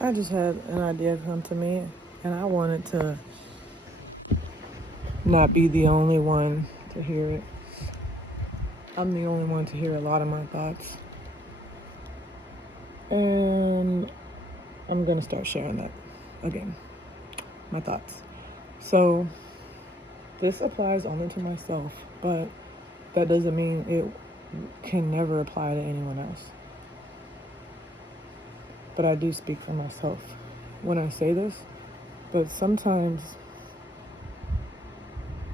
I just had an idea come to me, and I wanted to not be the only one to hear it. I'm the only one to hear a lot of my thoughts, and I'm gonna start sharing that again. My thoughts. So, this applies only to myself, but that doesn't mean it can never apply to anyone else. But I do speak for myself when I say this. But sometimes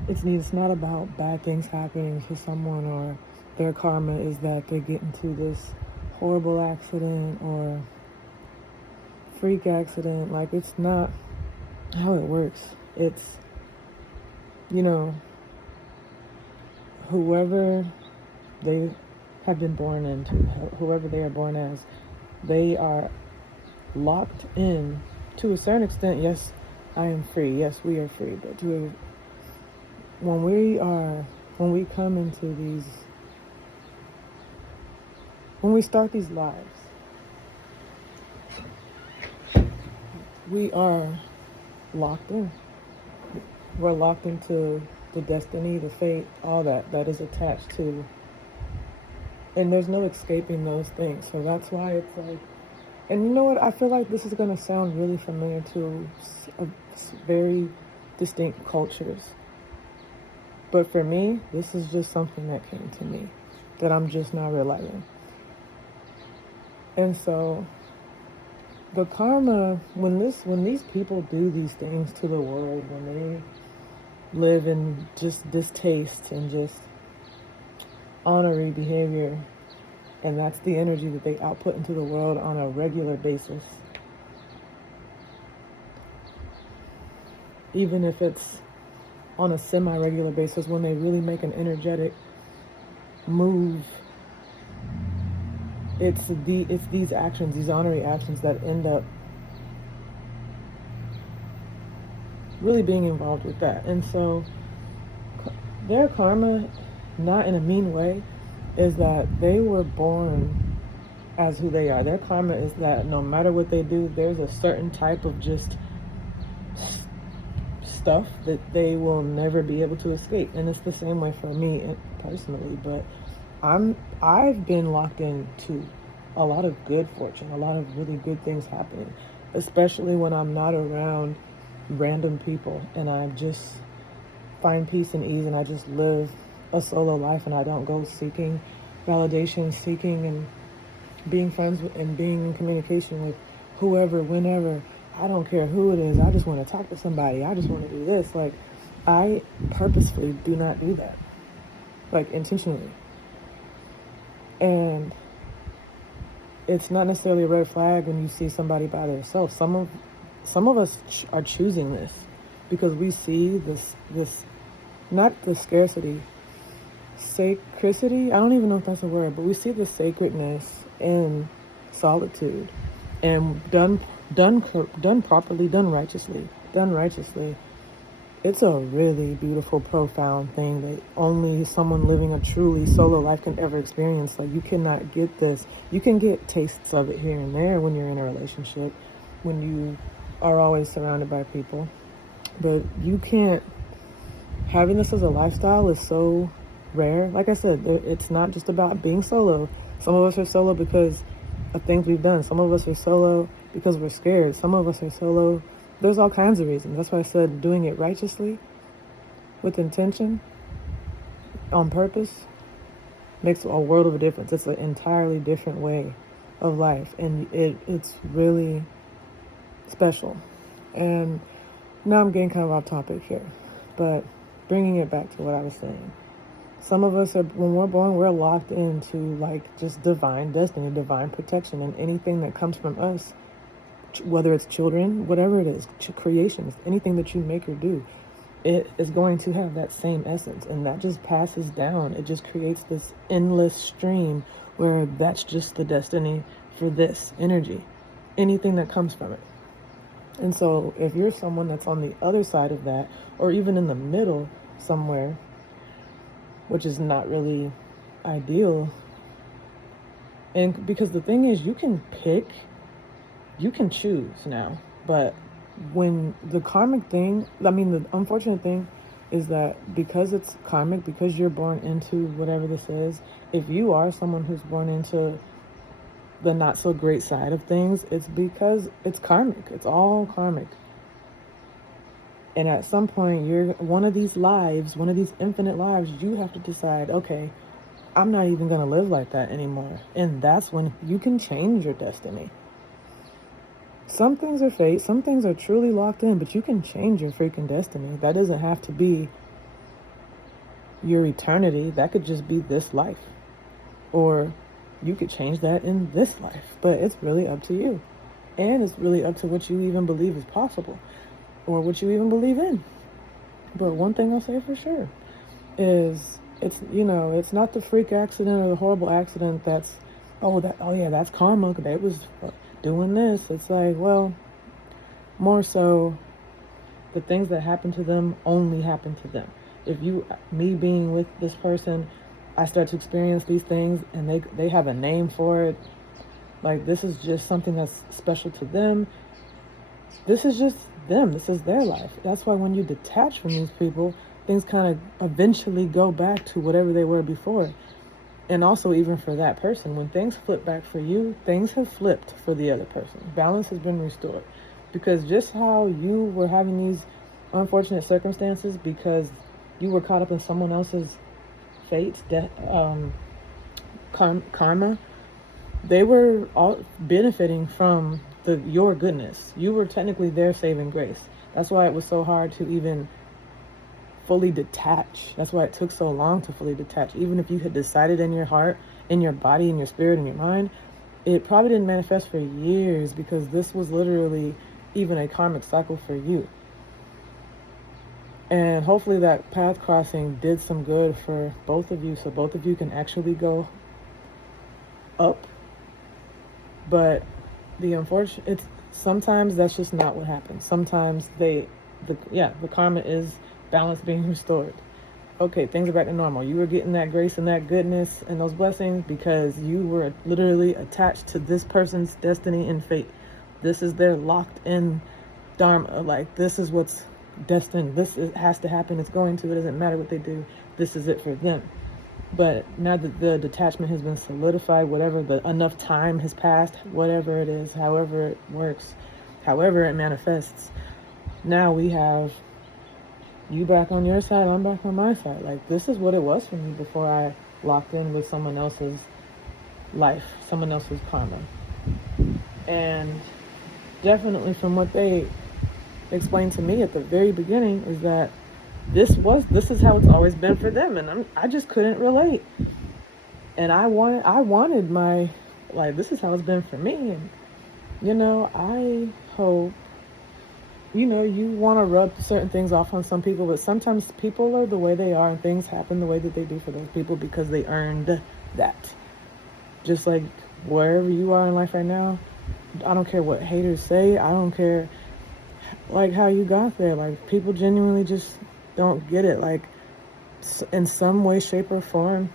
it's not about bad things happening to someone, or their karma is that they get into this horrible accident or freak accident. Like, it's not how it works. It's, you know, whoever they have been born into, whoever they are born as, they are locked in to a certain extent. Yes, I am free. Yes, we are free. But when we come into these, when we start these lives, we are locked in. We're locked into the destiny, the fate, all that is attached to, and there's no escaping those things. So that's why it's like, and you know what? I feel like this is gonna sound really familiar to very distinct cultures. But for me, this is just something that came to me that I'm just now realizing. And so the karma, when these people do these things to the world, when they live in just distaste and just honorary behavior, and that's the energy that they output into the world on a regular basis, even if it's on a semi-regular basis, when they really make an energetic move, it's these actions, these honorary actions, that end up really being involved with that. And so their karma, not in a mean way, is that they were born as who they are. Their karma is that no matter what they do, there's a certain type of just stuff that they will never be able to escape. And it's the same way for me personally. But I've been locked into a lot of good fortune, a lot of really good things happening, especially when I'm not around random people and I just find peace and ease and I just live a solo life and I don't go seeking validation, seeking and being friends with, and being in communication with whoever, whenever. I don't care who it is. I just want to talk to somebody. I just want to do this. Like, I purposefully do not do that, like intentionally. And it's not necessarily a red flag when you see somebody by themselves. Some of us are choosing this because we see this not the scarcity, sacredity. I don't even know if that's a word, but we see the sacredness in solitude, and done properly, done righteously. It's a really beautiful, profound thing that only someone living a truly solo life can ever experience. Like, you cannot get this. You can get tastes of it here and there when you're in a relationship, when you are always surrounded by people. But you can't, having this as a lifestyle is so rare. Like I said, it's not just about being solo. Some of us are solo because of things we've done. Some of us are solo because we're scared. Some of us are solo. There's all kinds of reasons. That's why I said doing it righteously, with intention, on purpose, makes a world of a difference. It's an entirely different way of life, and it's really special. And now I'm getting kind of off topic here, but bringing it back to what I was saying. Some of us are, when we're born, we're locked into like just divine destiny, divine protection, and anything that comes from us, whether it's children, whatever it is, creations, anything that you make or do, it is going to have that same essence, and that just passes down. It just creates this endless stream where that's just the destiny for this energy, anything that comes from it. And so if you're someone that's on the other side of that, or even in the middle somewhere, which is not really ideal, and because the thing is, you can pick You can choose now. But when the karmic thing, I mean, the unfortunate thing is that because it's karmic, because you're born into whatever this is, if you are someone who's born into the not so great side of things, it's because it's karmic. It's all karmic. And at some point, you're one of these lives, one of these infinite lives, you have to decide, okay, I'm not even going to live like that anymore. And that's when you can change your destiny. Some things are fate, some things are truly locked in, but you can change your freaking destiny. That doesn't have to be your eternity. That could just be this life. Or you could change that in this life. But it's really up to you. And it's really up to what you even believe is possible. Or what you even believe in. But one thing I'll say for sure is it's not the freak accident or the horrible accident that's that's karma. They was doing this. It's like, well, more so the things that happen to them only happen to them. If me being with this person, I start to experience these things and they have a name for it. Like, this is just something that's special to them. This is just them. This is their life. That's why when you detach from these people, things kind of eventually go back to whatever they were before. And also, even for that person, when things flip back for you, things have flipped for the other person. Balance has been restored. Because just how you were having these unfortunate circumstances because you were caught up in someone else's fate, karma, they were all benefiting from your goodness. You were technically their saving grace. That's why it was so hard to even fully detach. That's why it took so long to fully detach. Even if you had decided in your heart, in your body, in your spirit, in your mind, it probably didn't manifest for years because this was literally even a karmic cycle for you. And hopefully that path crossing did some good for both of you so both of you can actually go up. But sometimes that's just not what happens. Sometimes the karma is balance being restored. Okay, things are back to normal. You were getting that grace and that goodness and those blessings because you were literally attached to this person's destiny and fate. This is their locked in dharma. Like, this is what's destined. Has to happen. It's going to. It doesn't matter what they do. This is it for them. But now that the detachment has been solidified, enough time has passed, whatever it is, however it works, however it manifests, now we have you back on your side, I'm back on my side. Like, this is what it was for me before I locked in with someone else's life, someone else's karma. And definitely from what they explained to me at the very beginning is that this is how it's always been for them, and I just couldn't relate. And I wanted my, like, this is how it's been for me. And I hope you want to rub certain things off on some people, but sometimes people are the way they are and things happen the way that they do for those people because they earned that. Just like wherever you are in life right now, I don't care what haters say. I don't care like how you got there. Like, people genuinely just don't get it. Like, in some way, shape, or form,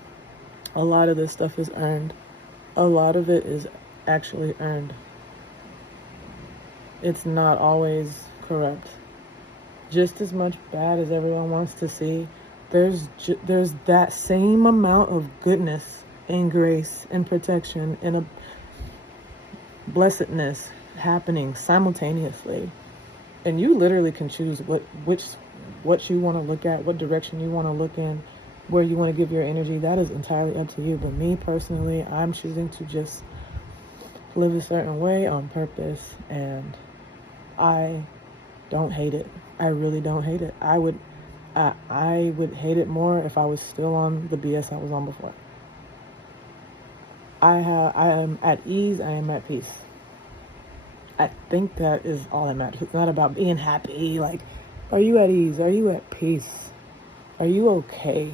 a lot of this stuff is earned. A lot of it is actually earned. It's not always correct. Just as much bad as everyone wants to see, there's that same amount of goodness and grace and protection and a blessedness happening simultaneously. And you literally can choose what you want to look at, what direction you want to look in, where you want to give your energy. That is entirely up to you. But me personally, I'm choosing to just live a certain way on purpose, and I don't hate it. I really don't hate it. I would hate it more if I was still on the BS I was on before. I am at ease. I am at peace. I think that is all that matters. It's not about being happy. Like, are you at ease? Are you at peace? Are you okay?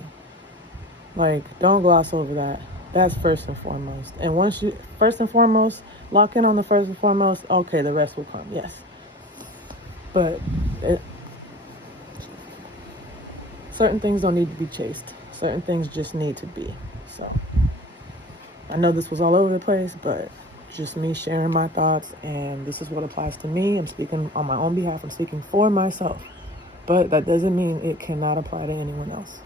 Like, don't gloss over that. That's first and foremost. And once you, first and foremost, lock in on the first and foremost, okay, the rest will come, yes. But certain things don't need to be chased. Certain things just need to be. So, I know this was all over the place, but just me sharing my thoughts, and this is what applies to me. I'm speaking on my own behalf. I'm speaking for myself. But that doesn't mean it cannot apply to anyone else.